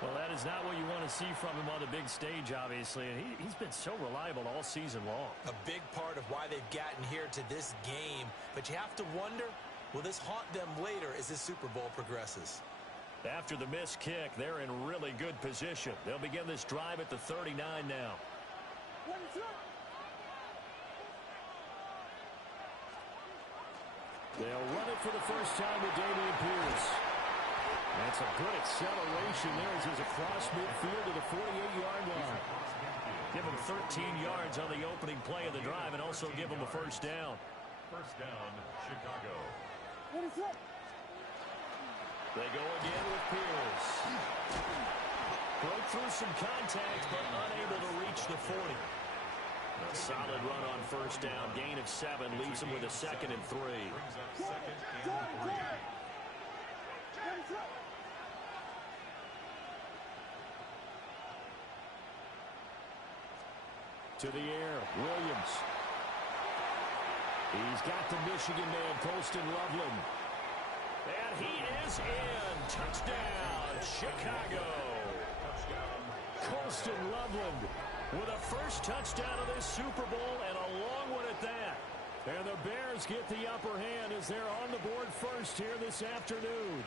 Well, that is not what you want to see from him on the big stage, obviously. And he's been so reliable all season long. A big part of why they've gotten here to this game. But you have to wonder, will this haunt them later as this Super Bowl progresses? After the missed kick, they're in really good position. They'll begin this drive at the 39 now. They'll run it for the first time with Dameon Pierce. That's a good acceleration there as he's across midfield to the 48-yard line. Give him 13 yards on the opening play of the drive and also give him a first down. First down, Chicago. They go again with Pierce. Broke through some contact, but unable to reach the 40. A solid run on first down. Gain of 7 leaves him with a 2nd and 3. Brings up 2nd and 3. To the air, Williams. He's got the Michigan man, Colston Loveland. And he is in. Touchdown, Chicago. Colston Loveland with a first touchdown of this Super Bowl, and a long one at that. And the Bears get the upper hand as they're on the board first here this afternoon.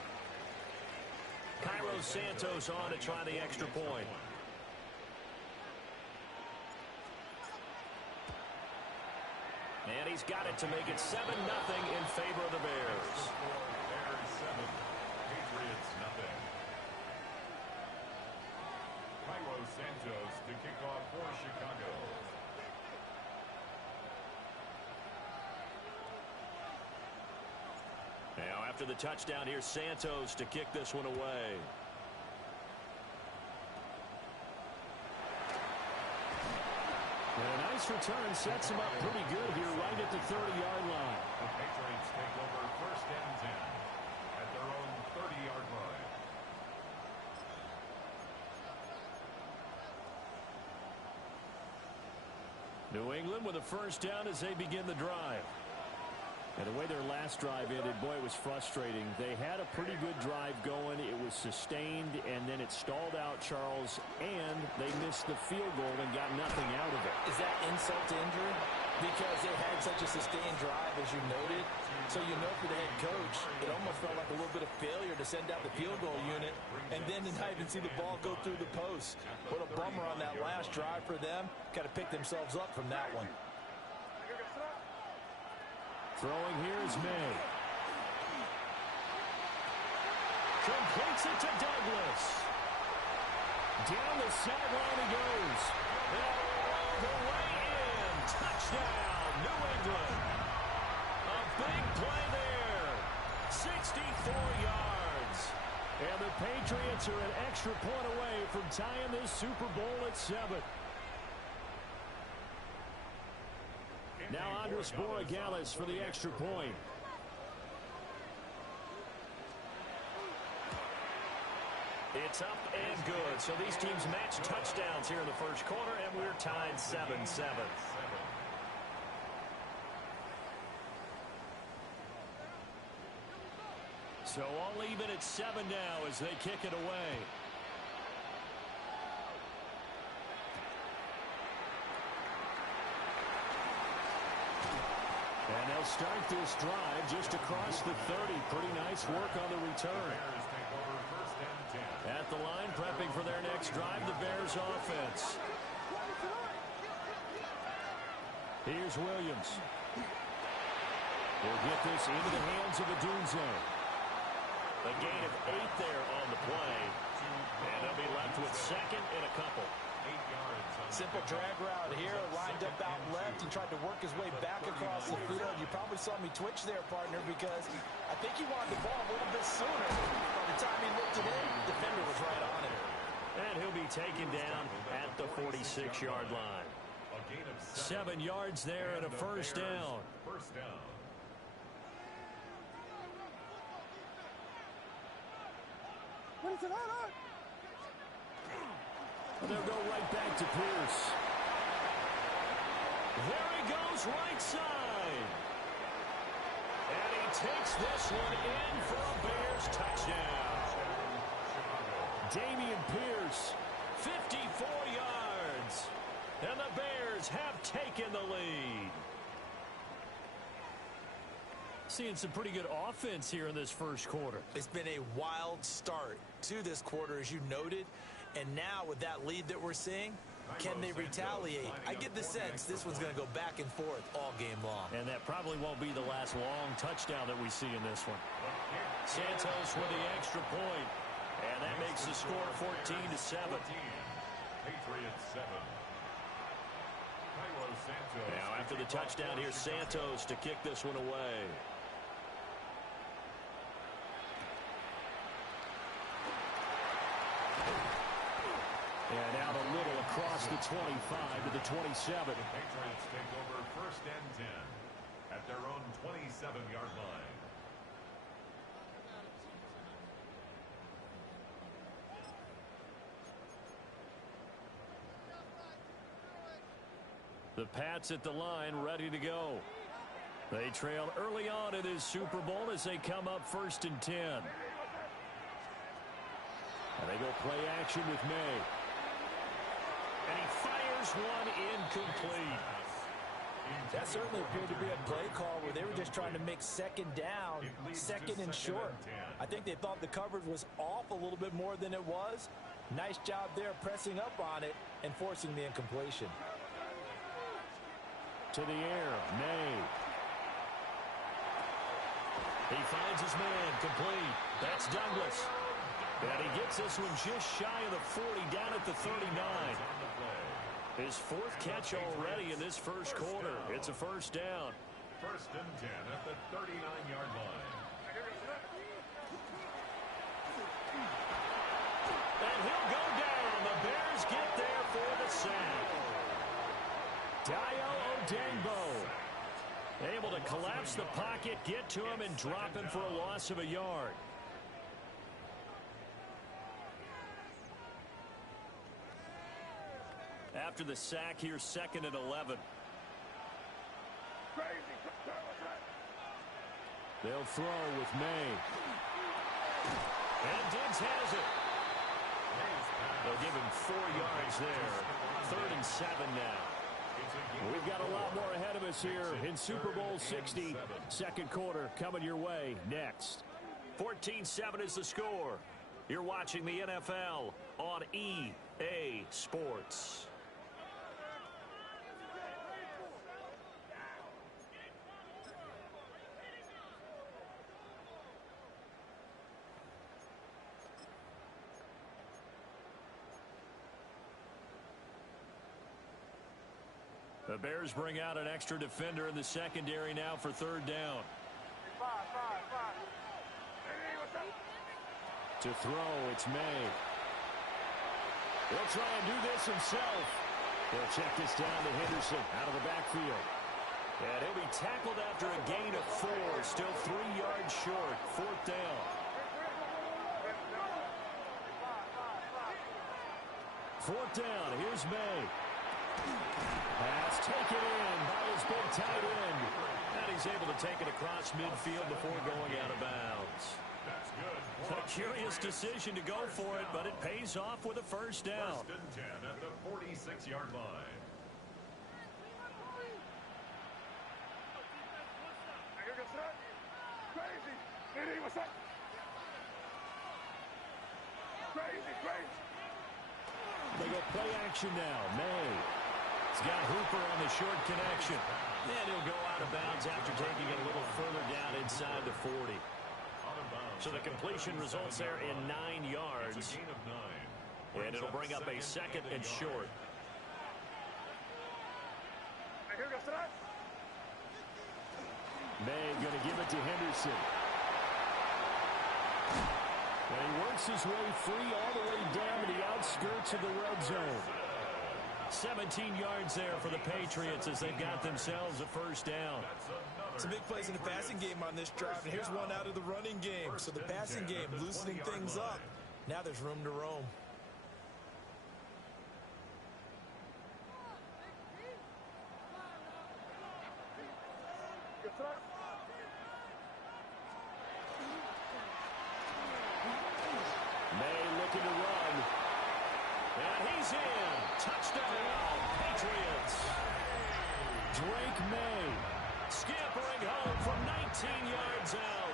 Cairo Santos on to try the extra point. And he's got it to make it 7-0 in favor of the Bears. Bears 7, Patriots nothing. Cairo Santos to kick off for Chicago. Now after the touchdown, here's Santos to kick this one away. And a nice return sets him up pretty good here right at the 30-yard line. The Patriots take over 1st and 10 at their own 30-yard line. New England with a first down as they begin the drive. And the way their last drive ended, boy, it was frustrating. They had a pretty good drive going. It was sustained, and then it stalled out, Charles, and they missed the field goal and got nothing out of it. Is that insult to injury? Because they had such a sustained drive, as you noted. So you know for the head coach, it almost felt like a little bit of failure to send out the field goal unit and then to not even see the ball go through the post. What a bummer on that last drive for them. Got to pick themselves up from that one. Throwing here is May. Completes it to Douglas. Down the sideline he goes. All the way in. Touchdown, New England. A big play there. 64 yards. And the Patriots are an extra point away from tying this Super Bowl at 7. Now Andres Borregales for the extra point. It's up and good. So these teams match touchdowns here in the first quarter, and we're tied 7-7. So all even at 7 now as they kick it away. And they'll start this drive just across the 30. Pretty nice work on the return. At the line, prepping for their next drive, the Bears offense. Here's Williams. He'll get this into the hands of Odunze. A gain of 8 there on the play. And they'll be left with 2nd and a couple. Simple drag route here, lined up out left and tried to work his way back across the field. You probably saw me twitch there, partner, because I think he wanted the ball a little bit sooner. By the time he looked it in, the defender was right on it. And he'll be taken down at the 46-yard line. 7 yards there and a first down. First down. What is it on? They'll go right back to Pierce. There he goes, right side. And he takes this one in for a Bears touchdown. Dameon Pierce, 54 yards. And the Bears have taken the lead. Seeing some pretty good offense here in this first quarter. It's been a wild start to this quarter, as you noted. And now with that lead that we're seeing, can they retaliate? I get the sense this one's going to go back and forth all game long. And that probably won't be the last long touchdown that we see in this one. Santos with the extra point. And that makes the score 14-7. Patriots 7. Now after the touchdown, here's Santos to kick this one away. And out a little across the 25 to the 27. The Patriots take over first and 10 at their own 27-yard line. The Pats at the line, ready to go. They trail early on in this Super Bowl as they come up first and 10. And they go play action with May. And he fires one incomplete. That certainly appeared to be a play call where they were just trying to make second down, second and short. I think they thought the coverage was off a little bit more than it was. Nice job there pressing up on it and forcing the incompletion. To the air, May. He finds his man, complete. That's Douglas. And he gets this one just shy of the 40, down at the 39. His fourth catch already in this first quarter. It's a first down. First and 10 at the 39-yard line. And he'll go down. The Bears get there for the sack. Dayo Odeyingbo able to collapse the pocket, get to him, and drop him for a loss of a yard. After the sack, here's second and 11. They'll throw with May. And Diggs has it. They'll give him 4 yards there. Third and 7 now. We've got a lot more ahead of us here in Super Bowl 60. Second quarter coming your way next. 14-7 is the score. You're watching the NFL on EA Sports. The Bears bring out an extra defender in the secondary now for third down. To throw, it's May. He'll try and do this himself. He'll check this down to Henderson out of the backfield. And he'll be tackled after a gain of 4. Still 3 yards short. Fourth down. Fourth down. Here's May. Pass taken in by his big tight end. And he's able to take it across midfield before going out of bounds. That's good. A curious decision to go for it, but it pays off with a first down. First and 10 at the 46-yard line. They go play action now. May. He's got Hooper on the short connection. And he'll go out of bounds after taking it a little further down inside the 40. So the completion results there in 9 yards. It's a gain of 9. And it'll bring up a second and short. May going to give it to Henderson. And he works his way free all the way down to the outskirts of the red zone. 17 yards there for the Patriots as they've got themselves a first down. Some big plays in the passing game on this drive, and here's one out of the running game. So the passing game loosening things up. Now there's room to roam. May looking to run. Patriots. Drake May scampering home from 19 yards out.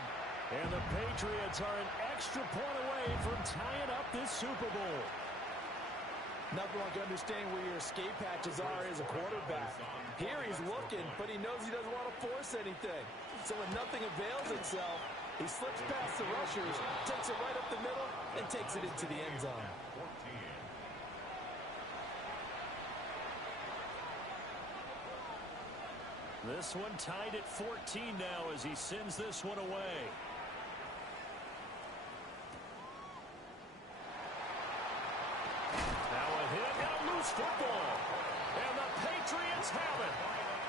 And the Patriots are an extra point away from tying up this Super Bowl. Nothing like understanding where your escape hatches are as a quarterback. Here he's looking, but he knows he doesn't want to force anything. So when nothing avails itself, he slips past the rushers, takes it right up the middle, and takes it into the end zone. This one tied at 14 now as he sends this one away. Now a hit and a loose football. And the Patriots have it.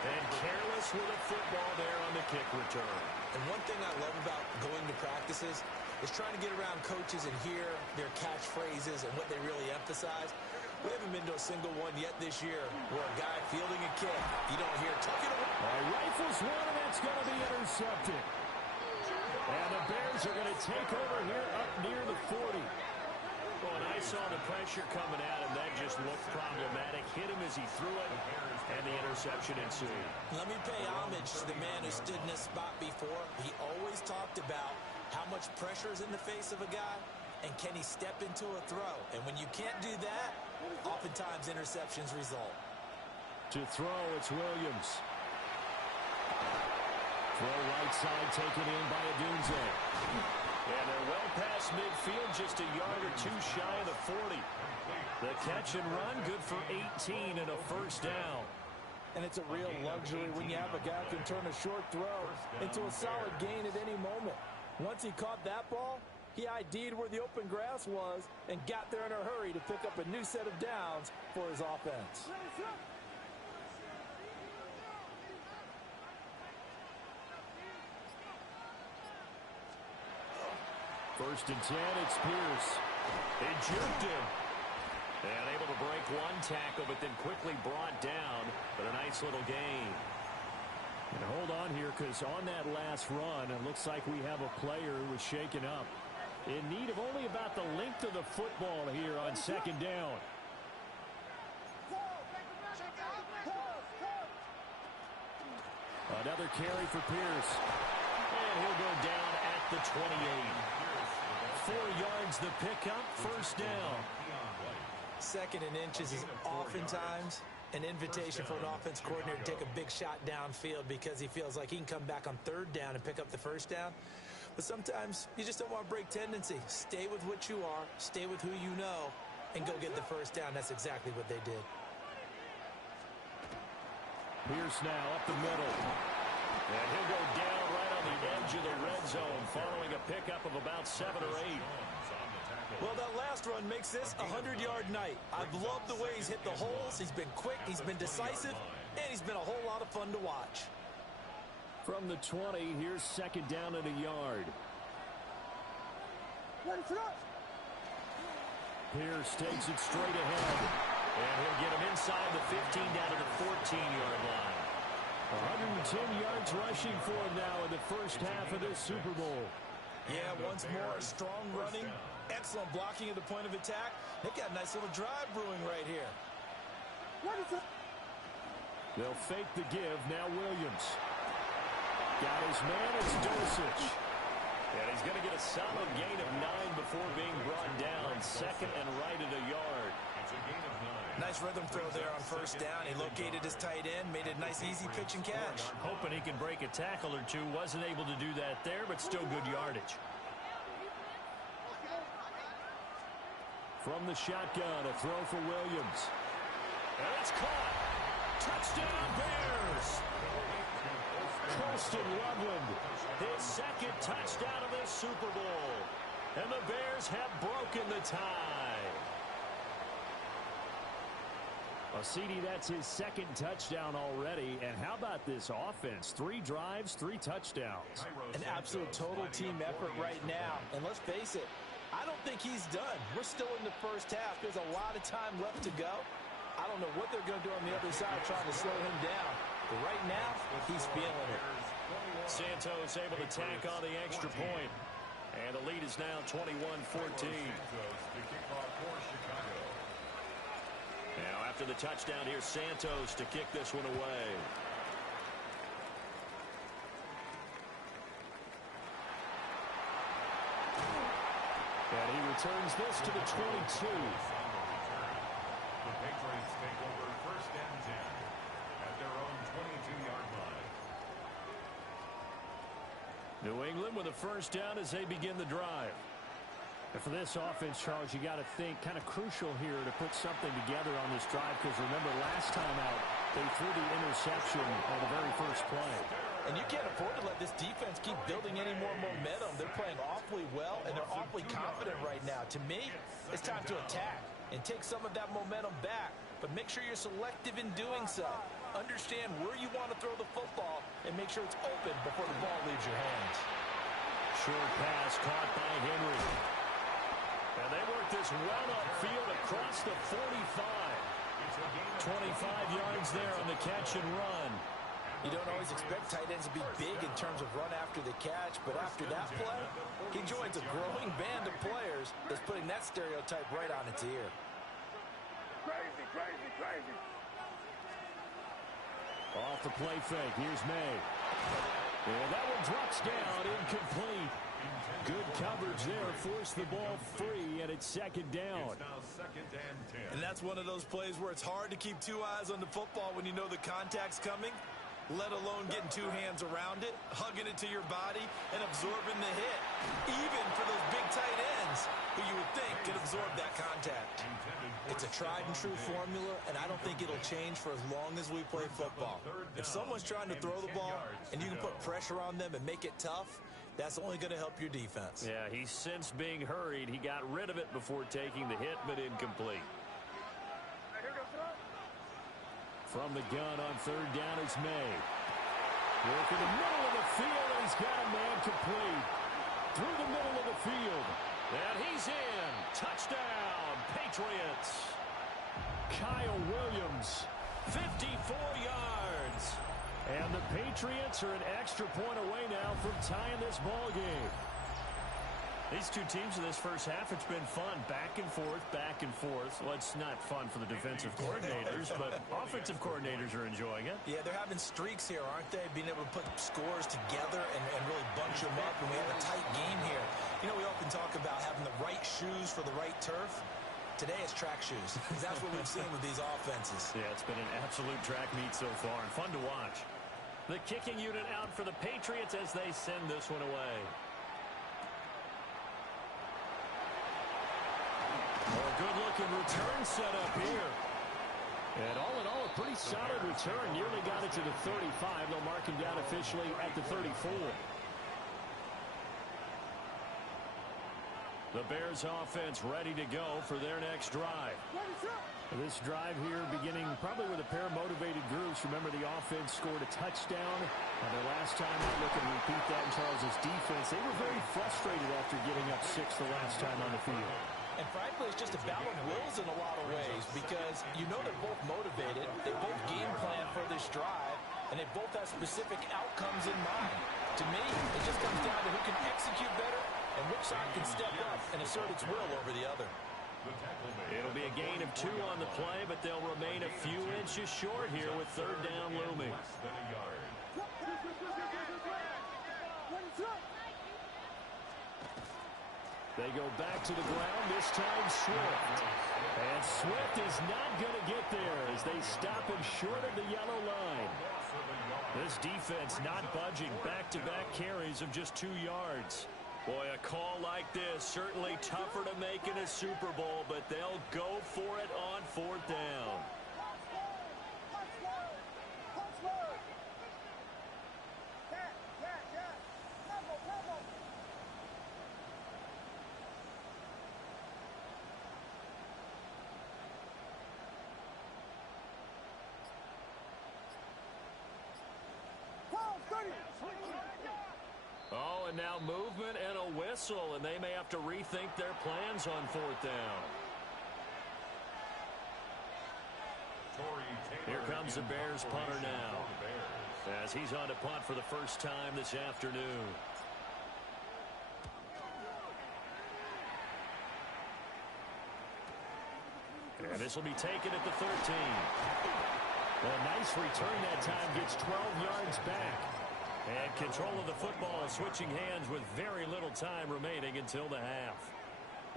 And careless with a football there on the kick return. And one thing I love about going to practices is trying to get around coaches and hear their catchphrases and what they really emphasize. We haven't been to a single one yet this year where a guy fielding a kick, you don't hear tuck it away. Rifles one, and that's going to be intercepted. And the Bears are going to take over here up near the 40. Well, and I saw the pressure coming at him. That just looked problematic. Hit him as he threw it, and the interception ensued. Let me pay homage to the man who stood in this spot before. He always talked about how much pressure is in the face of a guy, and can he step into a throw. And when you can't do that, oftentimes interceptions result. To throw, it's Williams. Throw right side taken in by Odunze. And they're well past midfield, just a yard or two shy of the 40. The catch and run, good for 18 and a first down. And it's a real luxury when you have a guy who can turn a short throw into a solid gain at any moment. Once he caught that ball, he ID'd where the open grass was and got there in a hurry to pick up a new set of downs for his offense. First and 10, it's Pierce. They juked him. And able to break one tackle, but then quickly brought down. But a nice little gain. And hold on here, because on that last run, it looks like we have a player who was shaken up. In need of only about the length of the football here on second down. Another carry for Pierce. And he'll go down at the 28. 4 yards the pickup, first down. Second and inches is oftentimes an invitation for an offense coordinator to take a big shot downfield because he feels like he can come back on third down and pick up the first down. But sometimes you just don't want to break tendency. Stay with what you are, stay with who you know, and go get the first down. That's exactly what they did. Pierce now up the middle. And he'll go down right on the edge of the red zone following a pickup of about 7 or 8. Well, that last run makes this a 100-yard night. I've loved the way he's hit the holes. He's been quick, he's been decisive, and he's been a whole lot of fun to watch. From the 20, here's second down and a yard. Pierce takes it straight ahead. And he'll get him inside the 15 down to the 14-yard line. 110 yards rushing for him now in the first half of this Super Bowl. Yeah, once more, strong running, excellent blocking at the point of attack. They got a nice little drive brewing right here. They'll fake the give, now Williams. Got his man, it's Dulcich. And he's going to get a solid gain of 9 before being brought down. Second and right at a yard. It's a gain of 9. Nice rhythm throw there on first down. He located his tight end, made it a nice easy pitch and catch. Hoping he can break a tackle or two. Wasn't able to do that there, but still good yardage. From the shotgun, a throw for Williams. And it's caught. Touchdown Bears. Colston Loveland, his second touchdown of this Super Bowl. And the Bears have broken the tie. Well, CD, that's his second touchdown already. And how about this offense? 3 drives, 3 touchdowns. An absolute total team effort right now. And let's face it, I don't think he's done. We're still in the first half. There's a lot of time left to go. I don't know what they're going to do on the other side trying to slow him down. But right now, he's feeling it. Santos able to tack on the extra point. And the lead is now 21-14. The kickoff for Chicago. Now after the touchdown. Here's Santos to kick this one away. And he returns this to the 22. The Patriots take over first and 10 at their own 22-yard line. New England with a first down as they begin the drive. And for this offense, Charles, you got to think kind of crucial here to put something together on this drive, because remember last time out they threw the interception on the very first play. And you can't afford to let this defense keep building any more momentum. They're playing awfully well, and they're awfully confident right now. To me, it's time to attack and take some of that momentum back. But make sure you're selective in doing so. Understand where you want to throw the football and make sure it's open before the ball leaves your hands. Short pass caught by Henry. And they work this well upfield across the 45. 25 yards there on the catch and run. You don't always expect tight ends to be big in terms of run after the catch, but after that play, he joins a growing band of players that's putting that stereotype right on its ear. Crazy, crazy, crazy. Off the play fake, here's May. And that one drops down, incomplete. Good coverage there, forced the ball free, and it's second down. It's now second and 10. And that's one of those plays where it's hard to keep two eyes on the football when you know the contact's coming, let alone getting two hands around it, hugging it to your body, and absorbing the hit. Even for those big tight ends who you would think could absorb that contact. It's a tried and true formula, and I don't think it'll change for as long as we play football. If someone's trying to throw the ball and you can put pressure on them and make it tough, that's only going to help your defense. Yeah, he sensed being hurried. He got rid of it before taking the hit, but incomplete. From the gun on third down is May. Work in the middle of the field, and he's got a man complete. Through the middle of the field. And he's in. Touchdown, Patriots. Kyle Williams, 54 yards. And the Patriots are an extra point away now from tying this ball game. These two teams in this first half, it's been fun. Back and forth, back and forth. Well, it's not fun for the defensive coordinators, but offensive coordinators are enjoying it. Yeah, they're having streaks here, aren't they? Being able to put scores together and really bunch them up, and we have a tight game here. You know, we often talk about having the right shoes for the right turf. Today it's track shoes. That's what we've seen with these offenses. Yeah, it's been an absolute track meet so far, and fun to watch. The kicking unit out for the Patriots as they send this one away. A good-looking return set up here. And all in all, a pretty solid return. Nearly got it to the 35. They'll mark him down officially at the 34. The Bears offense ready to go for their next drive. This drive here beginning probably with a pair of motivated groups. Remember, the offense scored a touchdown. And their last time out, look and repeat that in Charles's defense. They were very frustrated after giving up 6 the last time on the field. And frankly, it's just a battle of wills in a lot of ways, because you know they're both motivated, they both game plan for this drive, and they both have specific outcomes in mind. To me, it just comes down to who can execute better and which side can step up and assert its will over the other. It'll be a gain of 2 on the play, but they'll remain a few inches short here with third down looming. They go back to the ground, this time Swift. And Swift is not going to get there as they stop him short of the yellow line. This defense not budging, back-to-back carries of just 2 yards. Boy, a call like this, certainly tougher to make in a Super Bowl, but they'll go for it on fourth down. Oh, and now movement and a whistle, and they may have to rethink their plans on fourth down. Here comes the Bears punter now, as he's on to punt for the first time this afternoon. And this will be taken at the 13. A nice return that time, gets 12 yards back. And control of the football switching hands with very little time remaining until the half.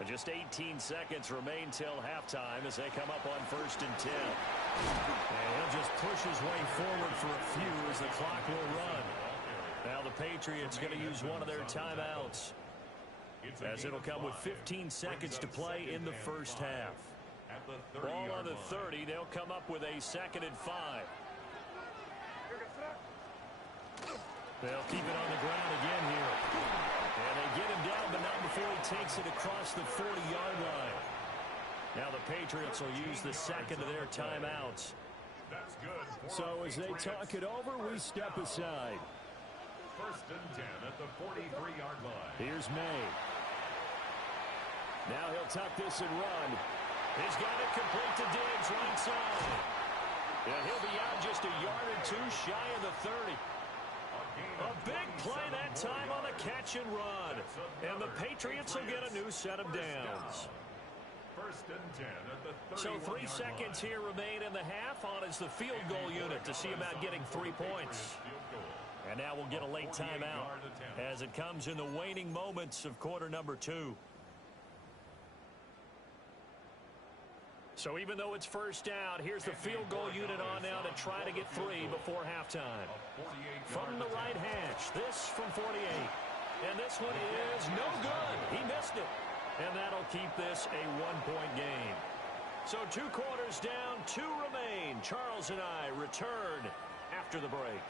Just 18 seconds remain till halftime as they come up on 1st and 10. And he'll just push his way forward for a few as the clock will run. Now the Patriots going to use one of their timeouts, as it'll come with 15 seconds to play in the first half. Ball on the 30. They'll come up with a 2nd and 5. They'll keep it on the ground again here. And they get him down, but not before he takes it across the 40-yard line. Now the Patriots will use the 2nd of their timeouts. That's good. So as they talk it over, we step aside. 1st and 10 at the 43-yard line. Here's May. Now he'll tuck this and run. He's got it complete to Diggs, right side. And he'll be out just a yard or two shy of the 30. A big play that time on the catch and run. And the Patriots will get a new set of downs. 1st and 10 at the 31-yard So 3 seconds here remain in the half. On is the field goal unit to see about getting 3 points. And now we'll get a late timeout as it comes in the waning moments of quarter number 2. So even though it's first out, here's the field goal unit on now to try to get 3 before halftime. From the right hash, this from 48. And this one is no good. He missed it. And that'll keep this a 1-point game. So 2 quarters down, 2 remain. Charles and I return after the break.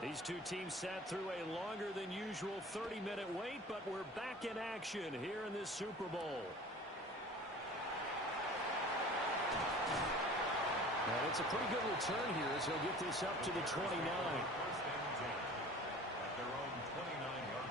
These two teams sat through a longer than usual 30-minute wait, but we're back in action here in this Super Bowl. And it's a pretty good return here as he'll get this up to the 29. 1st and 10 at their own 29-yard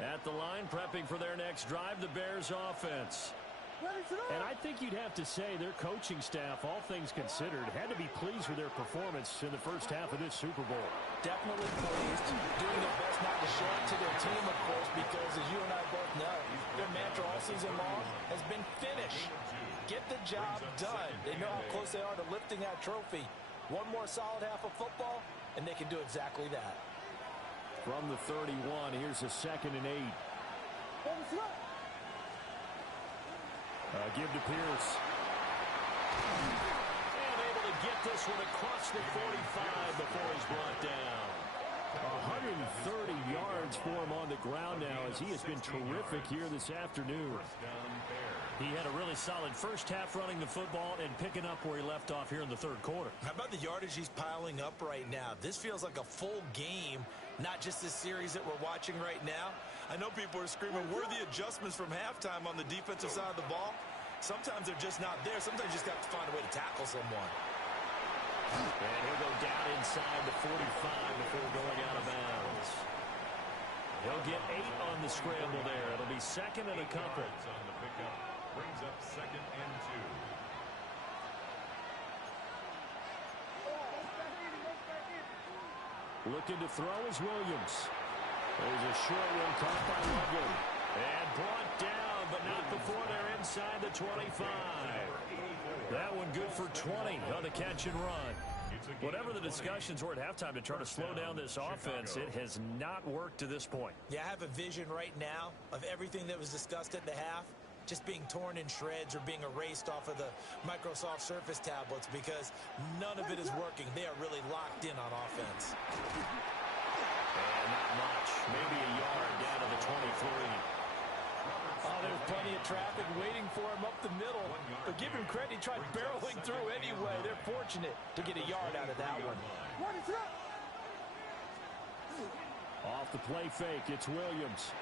line. At the line, prepping for their next drive, the Bears offense. And I think you'd have to say their coaching staff, all things considered, had to be pleased with their performance in the first half of this Super Bowl. Definitely pleased, doing their best not to show it to their team, of course, because as you and I both know, their mantra all season long has been finish. Get the job done. They know how close they are to lifting that trophy. One more solid half of football, and they can do exactly that. From the 31, here's a 2nd and 8. Give to Pierce. And able to get this one across the 45 before he's brought down. 130 yards for him on the ground now as he has been terrific here this afternoon. He had a really solid first half running the football and picking up where he left off here in the 3rd quarter. How about the yardage he's piling up right now? This feels like a full game, not just this series that we're watching right now. I know people are screaming, where are the adjustments from halftime on the defensive side of the ball? Sometimes they're just not there. Sometimes you just got to find a way to tackle someone. And he'll go down inside the 45 before going out of bounds. He'll get 8 on the scramble there. It'll be 2nd and a couple. On the pickup brings up 2nd and 2. Looking to throw is Williams. There's a short one caught by Logan. And brought down, but not before they're inside the 25. That one good for 20 on the catch and run. Whatever the discussions were at halftime to try to slow down this offense, it has not worked to this point. Yeah, I have a vision right now of everything that was discussed at the half just being torn in shreds or being erased off of the Microsoft Surface tablets because none of it is working. They are really locked in on offense. And not much. Maybe a yard down to the 23. Oh, there's plenty of traffic waiting for him up the middle. But give him credit, he tried barreling through anyway. They're fortunate to get a yard out of that one. Off the play fake, it's Williams.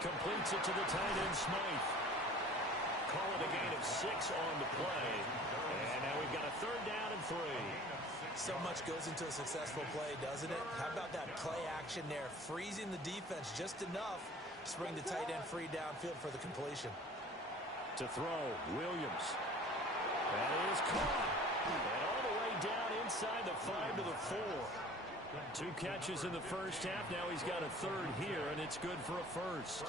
Completes it to the tight end, Smythe. Call it a gain of 6 on the play. And now we've got a 3rd down and 3. So much goes into a successful play, doesn't it? How about that play action there? Freezing the defense just enough to bring the tight end free downfield for the completion. To throw, Williams. That is caught. And all the way down inside the 5 to the 4. 2 catches in the first half. Now he's got a third here, and it's good for a first.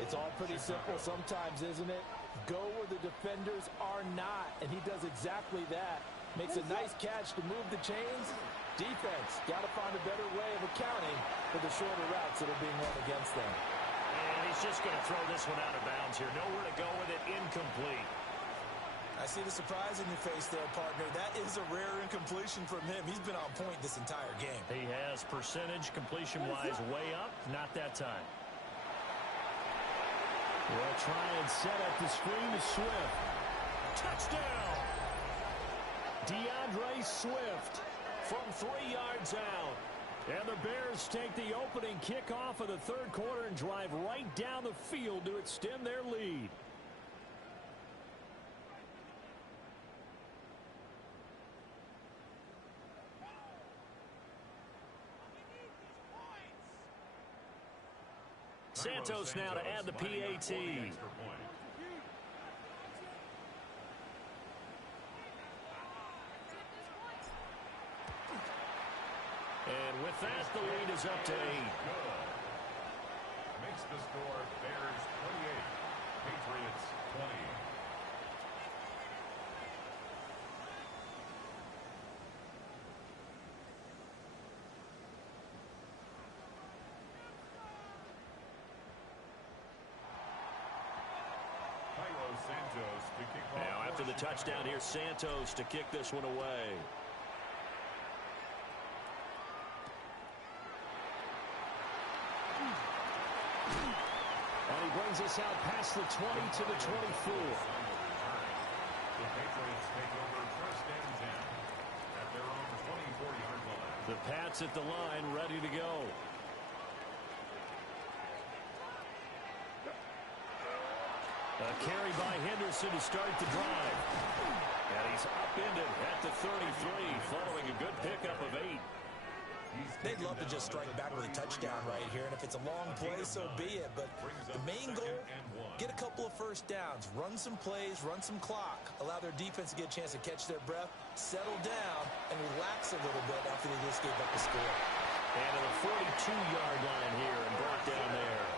It's all pretty simple sometimes, isn't it? Go where the defenders are not, and he does exactly that. Makes a nice catch to move the chains. Defense, got to find a better way of accounting for the shorter routes that are being run against them. And he's just going to throw this one out of bounds here. Nowhere to go with it. Incomplete. I see the surprise in your face there, partner. That is a rare incompletion from him. He's been on point this entire game. He has percentage completion-wise way up. Not that time. We'll try and set up the screen to Swift. Touchdown! DeAndre Swift from 3 yards out. And the Bears take the opening kickoff of the third quarter and drive right down the field to extend their lead. Santos now to add the PAT. And with that, the lead is up to 8. Makes the score Bears 28, Patriots 20. Now after the touchdown, here's Santos to kick this one away. And he brings us out past the 20 to the 24. The Patriots take over first and 10 at their own 24-yard line. The Pats at the line, ready to go. A carry by Henderson to start the drive. And he's upended at the 33, following a good pickup of 8. They'd love to just strike back with a touchdown right here, and if it's a long play, so be it. But the main goal, get a couple of first downs, run some plays, run some clock, allow their defense to get a chance to catch their breath, settle down, and relax a little bit after they just gave up the score. And to the 42-yard line here and brought down there.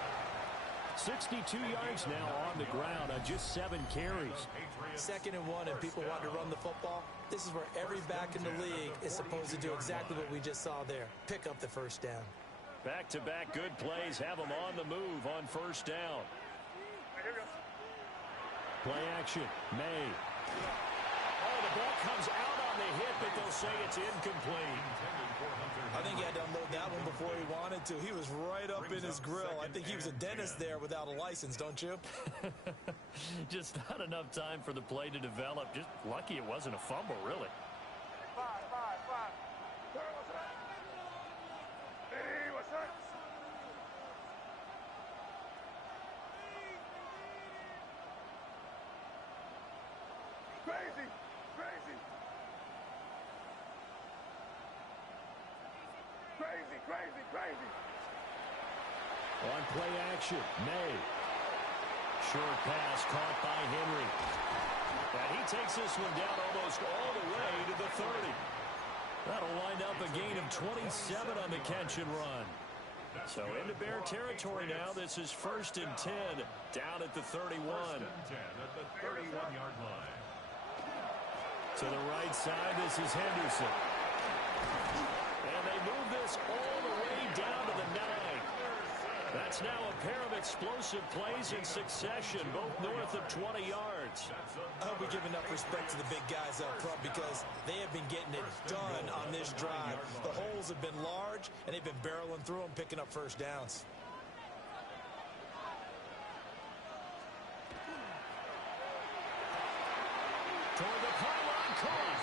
62 yards now on the ground on just 7 carries. 2nd and 1, and people want to run the football. This is where every back in the league is supposed to do exactly what we just saw there. Pick up the first down. Back-to-back good plays have them on the move on first down. Play action. May. Oh, the ball comes out on the hit, but they'll say it's incomplete. I think he had to unload that one before he wanted to. He was right up in his grill. I think he was a dentist there without a license, don't you? Just not enough time for the play to develop. Just lucky it wasn't a fumble, really. Hey, what's up? Crazy, crazy. Crazy, crazy, crazy. On play action, May. Short pass caught by Henry. And he takes this one down almost all the way to the 30. That'll wind up a gain of 27 on the catch and run. So into Bear territory now. This is 1st and 10 down at the 31. 1st and 10 at the 31-yard line. To the right side, this is Henderson. And they move this all the way down to the 9. That's now a pair of explosive plays in succession, both north of 20 yards. I hope we give enough respect to the big guys up front because they have been getting it done on this drive. The holes have been large, and they've been barreling through them, picking up first downs. Toward the pylon, caught.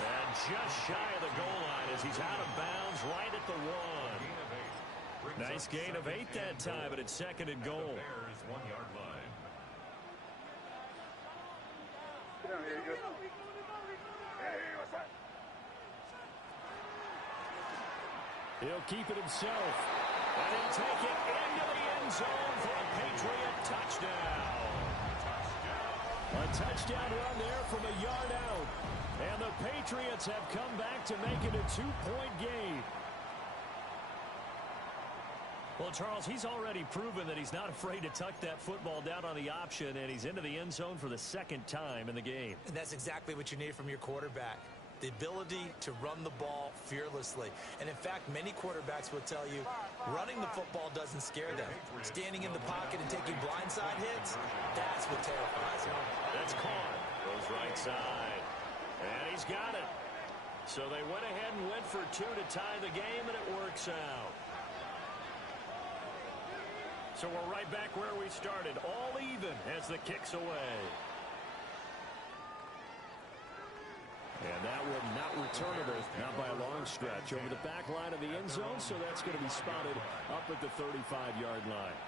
And just shy of the goal line as he's out of bounds right at the 1. Nice gain of 8 that time, but it's 2nd and goal. Bears 1-yard line. Hey, what's up? He'll keep it himself. And he'll take it into the end zone for a Patriot touchdown. A touchdown run there from a yard out. And the Patriots have come back to make it a 2-point game. Well, Charles, he's already proven that he's not afraid to tuck that football down on the option, and he's into the end zone for the second time in the game. And that's exactly what you need from your quarterback. The ability to run the ball fearlessly. And in fact, many quarterbacks will tell you running the football doesn't scare them. Standing in the pocket and taking blindside hits, that's what terrifies them. That's caught. Goes right side. And he's got it. So they went ahead and went for 2 to tie the game, and it works out. So we're right back where we started, all even as the kick's away. And that one not returnable, not by a long stretch, over the back line of the end zone, so that's going to be spotted up at the 35-yard line.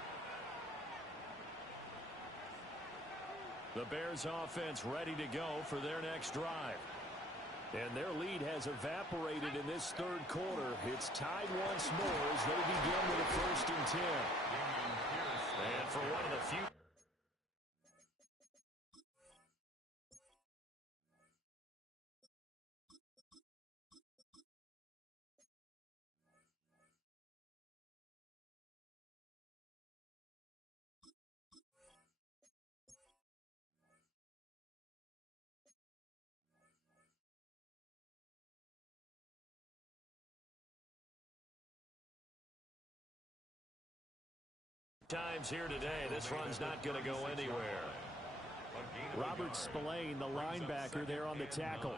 The Bears offense ready to go for their next drive. And their lead has evaporated in this third quarter. It's tied once more as they begin with a 1st and 10. And for one of the few times here today, this run's not going to go anywhere. Robert Spillane, the linebacker, there on the tackle.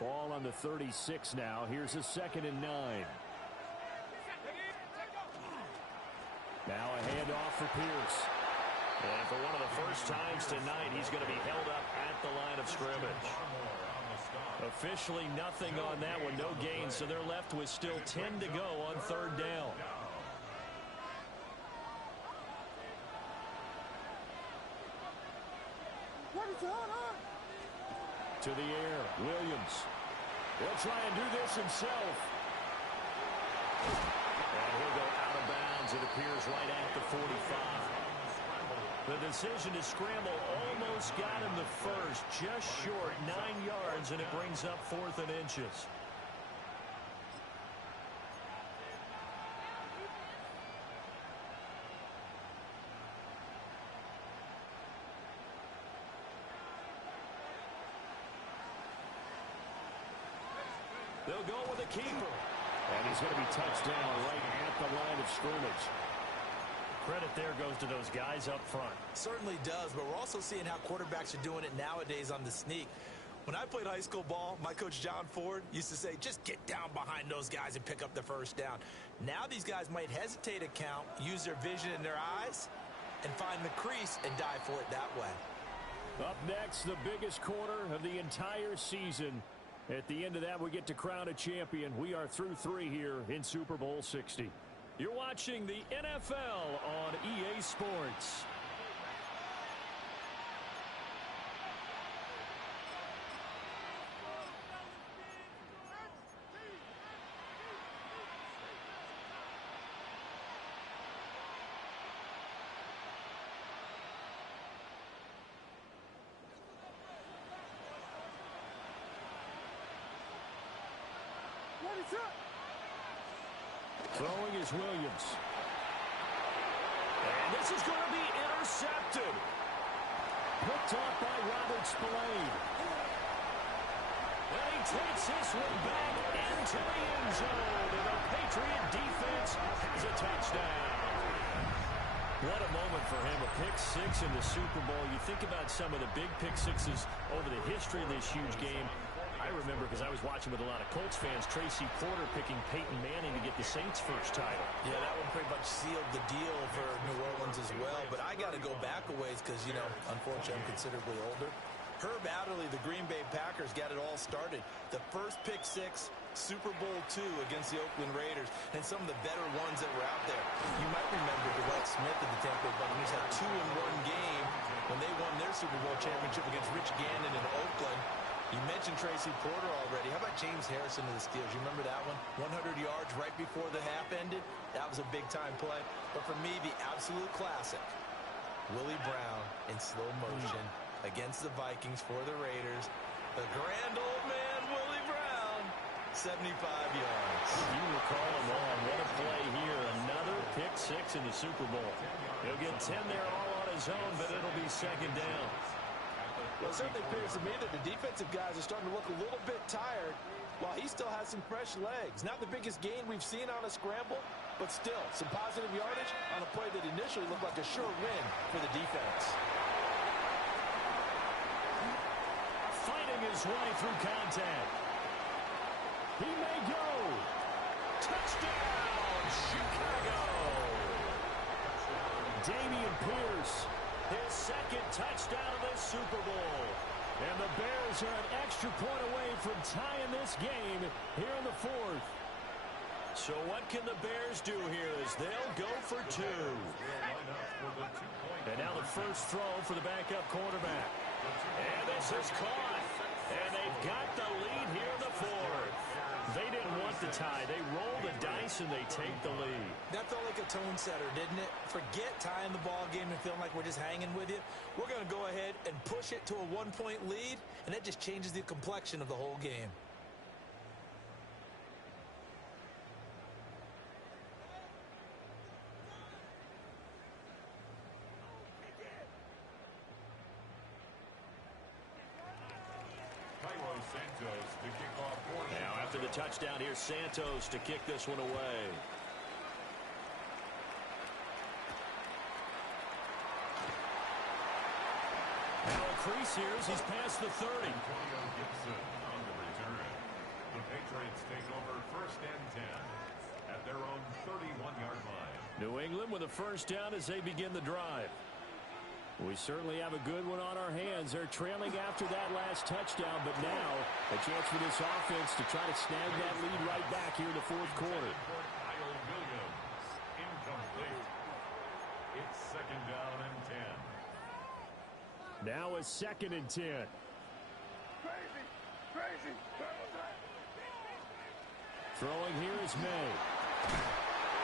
Ball on the 36 now. Here's a 2nd and 9. Now a handoff for Pierce. And for one of the first times tonight, he's going to be held up at the line of scrimmage. Officially nothing on that one, no gain, so they're left with still 10 to go on 3rd down. To the air, Williams. He'll try and do this himself. And he'll go out of bounds, it appears, right at the 45. The decision to scramble almost got him the first, just short, 9 yards, and it brings up 4th and inches. They'll go with a keeper. And he's going to be touched down right at the line of scrimmage. Credit there goes to those guys up front. Certainly does, but we're also seeing how quarterbacks are doing it nowadays on the sneak. When I played high school ball, my coach John Ford used to say, just get down behind those guys and pick up the 1st down. Now these guys might hesitate to count, use their vision in their eyes, and find the crease and dive for it that way. Up next, the biggest quarter of the entire season. At the end of that, we get to crown a champion. We are through 3 here in Super Bowl 60. You're watching the NFL on EA Sports. Throwing is Williams. And this is going to be intercepted. Picked off by Robert Spillane. And he takes this one back into the end zone. And the Patriot defense has a touchdown. What a moment for him. A pick 6 in the Super Bowl. You think about some of the big pick 6s over the history of this huge game. I remember, because I was watching with a lot of Colts fans, Tracy Porter picking Peyton Manning to get the Saints' first title. Yeah, that one pretty much sealed the deal for New Orleans as well. But I got to go back a ways because, you know, unfortunately I'm considerably older. Herb Adderley, the Green Bay Packers, got it all started. The first pick 6, Super Bowl II against the Oakland Raiders, and some of the better ones that were out there. You might remember Dwight Smith of the Tampa Bay Buccaneers had 2 in one game when they won their Super Bowl championship against Rich Gannon in Oakland. You mentioned Tracy Porter already. How about James Harrison of the Steelers? You remember that one? 100 yards right before the half ended. That was a big-time play. But for me, the absolute classic, Willie Brown in slow motion against the Vikings for the Raiders. The grand old man, Willie Brown, 75 yards. You recall him on. What a play here. Another pick six in the Super Bowl. He'll get 10 there all on his own, but it'll be second down. Well, it certainly appears to me that the defensive guys are starting to look a little bit tired while he still has some fresh legs. Not the biggest gain we've seen on a scramble, but still some positive yardage on a play that initially looked like a sure win for the defense. Fighting his way through contact. He may go. Touchdown, Chicago. Dameon Pierce, his second touchdown of this Super Bowl. And the Bears are an extra point away from tying this game here in the fourth. So what can the Bears do here as they'll go for two? And now the first throw for the backup quarterback. And this is caught. And they've got the lead here in the fourth. They didn't want the tie. They roll the dice and they take the lead. That felt like a tone setter, didn't it? Forget tying the ball game and feeling like we're just hanging with you. We're going to go ahead and push it to a one-point lead, and that just changes the complexion of the whole game. Now after the touchdown, here's Santos to kick this one away. Now a crease here as he's past the 30. Antonio Gibson on the return. The Patriots take over first and 10 at their own 31-yard line. New England with a first down as they begin the drive. We certainly have a good one on our hands. They're trailing after that last touchdown, but now a chance for this offense to try to snag that lead right back here in the fourth quarter. Kyle Williams, incomplete. It's second down and 10. Now a second and 10. Crazy, crazy. Throwing here is May.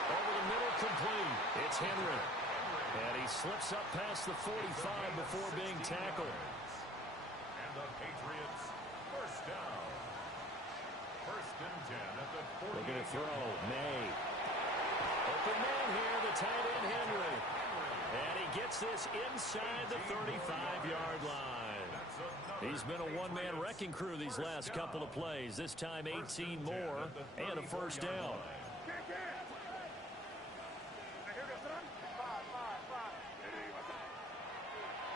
Over the middle, complete. It's Henry. And he slips up past the 45 before being tackled. And the Patriots first down. First and 10 at the 40. Looking to throw. May. Open man here, the tight end Henry. And he gets this inside the 35-yard line. He's been a one-man wrecking crew these last couple of plays. This time 18 more and a first down.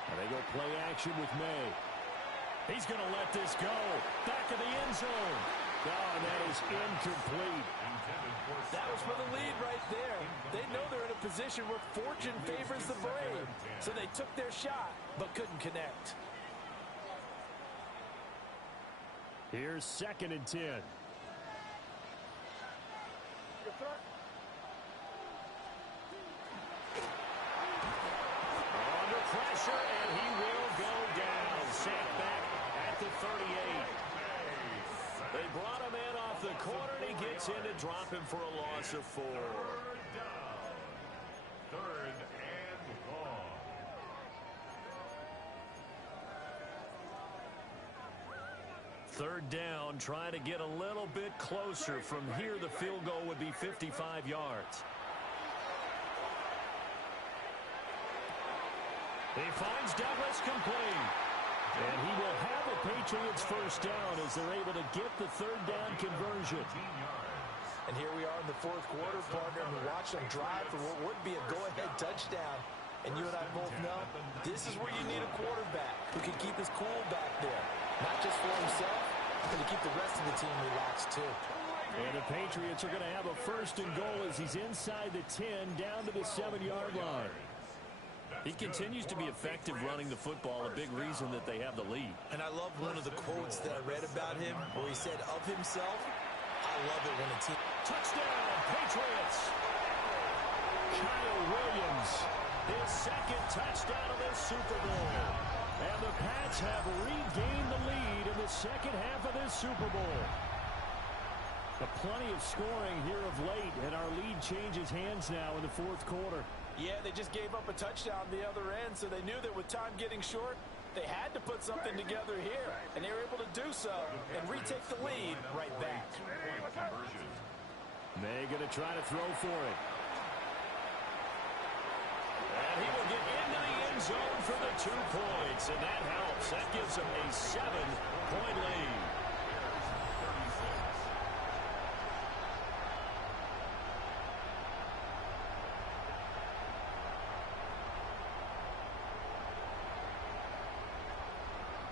And they go play action with May. He's going to let this go. Back of the end zone. Oh, and that is incomplete. That was for the lead right there. They know they're in a position where fortune favors the brave. So they took their shot, but couldn't connect. Here's second and 10. Under pressure, and he will go down. Sacked back at the 38. They brought him in off the corner, and he gets in to drop him for a loss of 4. Third and long. Third down, trying to get a little bit closer. From here, the field goal would be 55 yards. He finds Douglas complete. And he will have the Patriots first down as they're able to get the third down conversion. And here we are in the fourth quarter, partner, and we watch them drive for what would be a go-ahead touchdown. And you and I both know this is where you need a quarterback who can keep his cool back there. Not just for himself, but to keep the rest of the team relaxed too. And the Patriots are going to have a first and goal as he's inside the 10 down to the 7-yard line. He continues to be effective running the football, a big reason that they have the lead. And I love one of the quotes that I read about him where he said of himself, I love it when a team... Touchdown, Patriots! Kyle Williams, his second touchdown of this Super Bowl. And the Pats have regained the lead in the second half of this Super Bowl. Plenty of scoring here of late, and our lead changes hands now in the fourth quarter. Yeah, they just gave up a touchdown the other end, so they knew that with time getting short, They had to put something together here, and they were able to do so and retake the lead right back. Conversion. May going to try to throw for it. And he will get into the end zone for the 2 points, and that helps. That gives him a 7-point lead.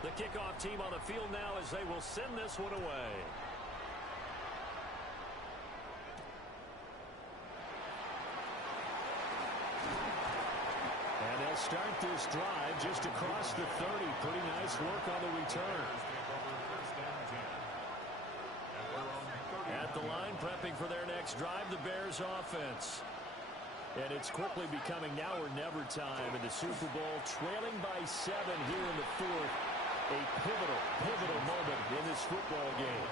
The kickoff team on the field now as they will send this one away. And they'll start this drive just across the 30. Pretty nice work on the return. At the line, prepping for their next drive, the Bears offense. And it's quickly becoming now or never time in the Super Bowl, trailing by 7 here in the 4th. A pivotal moment in this football game.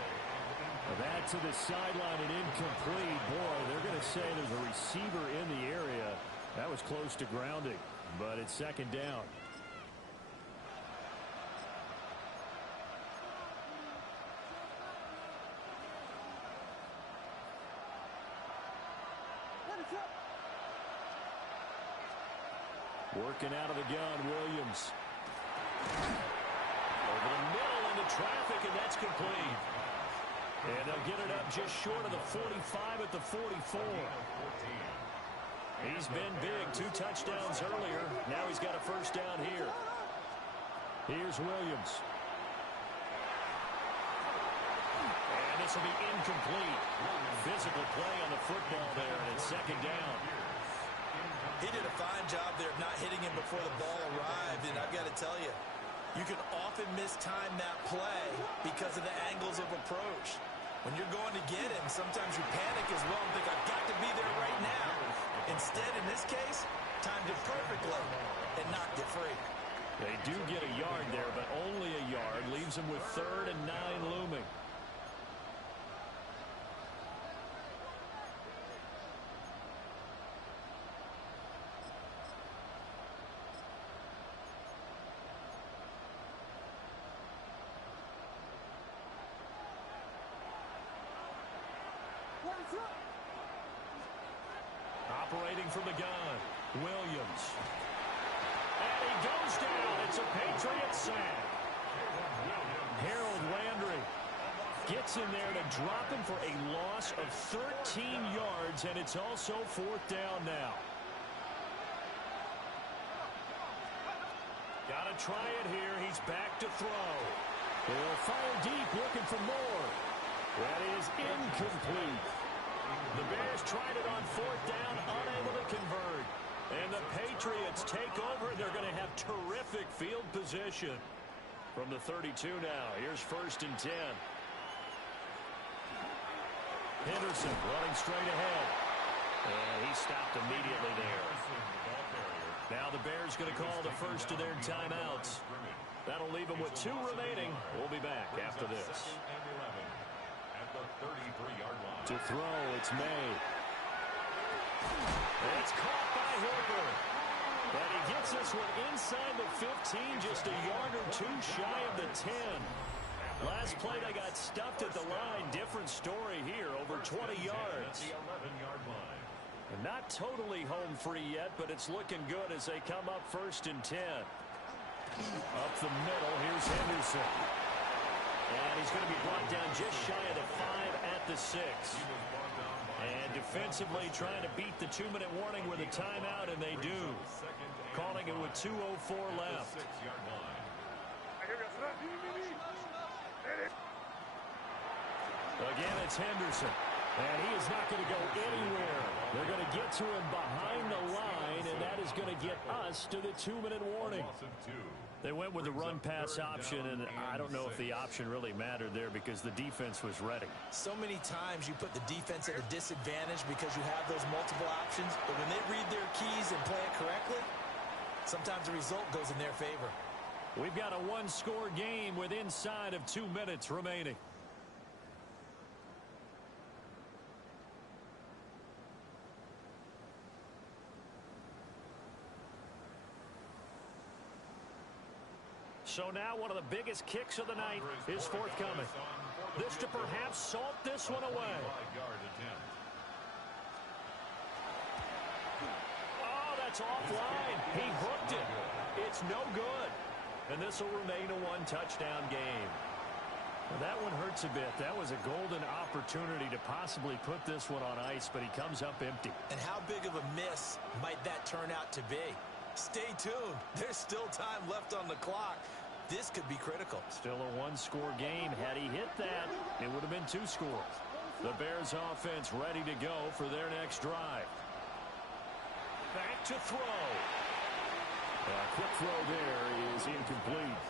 That to the sideline and incomplete. Boy, they're going to say there's a receiver in the area. That was close to grounding, but it's 2nd down. Working out of the gun, Williams. Over the middle into traffic, and that's complete. And they'll get it up just short of the 45 at the 44. He's been big, 2 touchdowns earlier. Now he's got a 1st down here. Here's Williams. And this will be incomplete. Physical play on the football there, and it's 2nd down. He did a fine job there of not hitting him before the ball arrived, and I've got to tell you, you can often mistime that play because of the angles of approach. When you're going to get him, sometimes you panic as well and think, I've got to be there right now. Instead, in this case, timed it perfectly and knocked it free. They do get a yard there, but only a yard. Leaves them with 3rd and 9 looming. Operating from the gun, Williams. And he goes down. It's a Patriot sack. Harold Landry gets in there to drop him for a loss of 13 yards, and it's also 4th down now. Got to try it here. He's back to throw. They'll fire deep, looking for more. That is incomplete. The Bears tried it on 4th down, unable to convert. And the Patriots take over. They're going to have terrific field position. From the 32 now, here's 1st and 10. Henderson running straight ahead. And he stopped immediately there. Now the Bears going to call the first of their timeouts. That'll leave them with 2 remaining. We'll be back after this. To throw, it's May. It's caught by Hilbert. And he gets this one inside the 15, just a yard or 2 shy of the 10. Last play, they got stuffed at the line. Different story here, over 20 yards. And not totally home free yet, but it's looking good as they come up 1st and 10. Up the middle, here's Henderson. And he's going to be brought down just shy of the 5 at the 6. And defensively trying to beat the 2-minute warning with a timeout, and they do. Calling it with 2:04 left. Again, it's Henderson. And he is not going to go anywhere. They're going to get to him behind the line, and that is going to get us to the 2-minute warning. They went with the run-pass option, and I don't know if the option really mattered there because the defense was ready. So many times you put the defense at a disadvantage because you have those multiple options, but when they read their keys and play it correctly, sometimes the result goes in their favor. We've got a 1-score game with inside of 2 minutes remaining. So now one of the biggest kicks of the night is forthcoming. This to perhaps salt this one away. Oh, that's offline. He hooked it. It's no good. And this will remain a one-touchdown game. Well, that one hurts a bit. That was a golden opportunity to possibly put this one on ice, but he comes up empty. And how big of a miss might that turn out to be? Stay tuned. There's still time left on the clock. This could be critical. Still a one-score game. Had he hit that, it would have been 2 scores. The Bears offense ready to go for their next drive. Back to throw. A quick throw there is incomplete.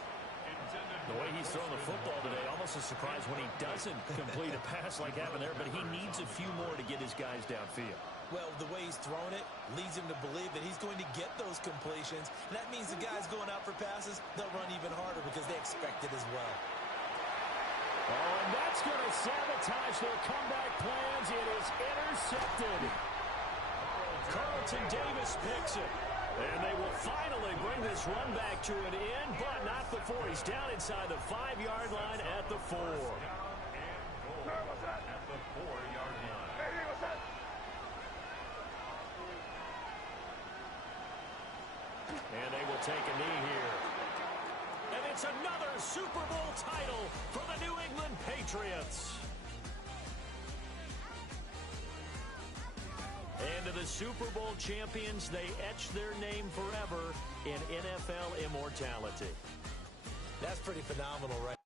The way he's thrown the football today, almost a surprise when he doesn't complete a pass like happened there, but he needs a few more to get his guys downfield. Well, the way he's thrown it leads him to believe that he's going to get those completions. And that means the guys going out for passes, they'll run even harder because they expect it as well. Oh, and that's going to sabotage their comeback plans. It is intercepted. Carlton Davis picks it. And they will finally bring this run back to an end, but not before he's down inside the 5-yard line at the 4. At the 4-yard line. Hey, what's that? And they will take a knee here. And it's another Super Bowl title for the New England Patriots. And to the Super Bowl champions, they etch their name forever in NFL immortality. That's pretty phenomenal, right?